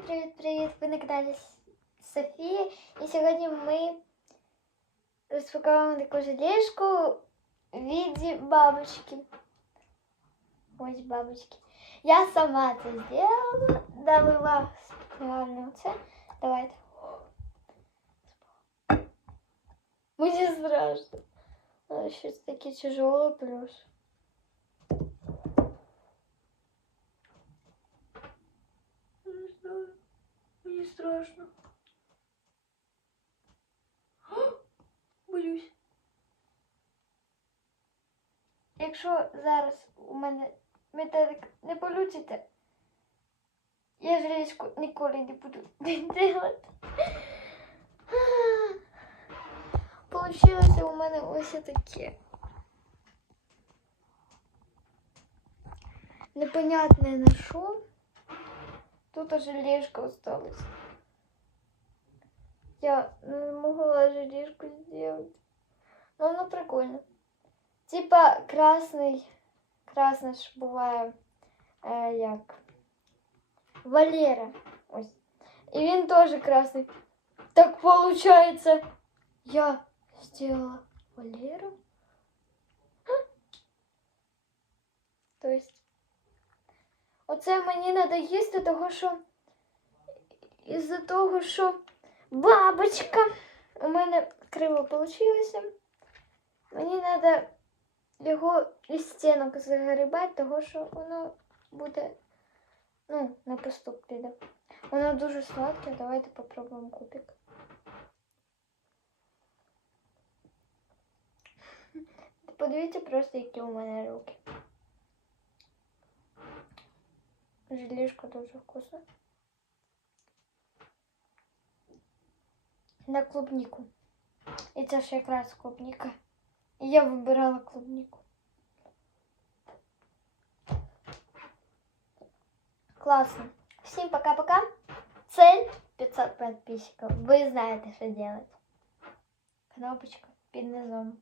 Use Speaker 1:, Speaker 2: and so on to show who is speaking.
Speaker 1: привіт-привіт! Ви на каналі Софія. І сьогодні ми розпакуємо таку желешку в віді бабочки. Ось бабочки. Я сама це зробила, долила спеціально це. Давайте. Мені страшно. А, Щось таке тяжеле плюс. Страшно. Боюсь. Якщо зараз у мене метелик не получите, я железку ніколи не буду делать. Получилося у мене ось таке. Непонятне на що. Тут желешка осталась. Я не могла желешку сделать. Но она прикольно. Типа красный, красный ж буває е, як Валера. Ось. І він теж красний. Так получается, я сделала Валеру. То есть Оце мені треба їсти, того що із-за того, що бабочка у мене криво вийшло. Мені треба його із стінок загрібати, того що воно буде, ну, на поступ піде. Воно дуже сладке, давайте попробуємо кубик. Подивіться просто, які у мене руки. Желешка дуже вкусна. На клубнику. І це ж якраз клубника. Я вибирала клубнику. Классно. Всем пока-пока. Цель 500 подписчиков. Вы знаете, что делать. Кнопочка под низом.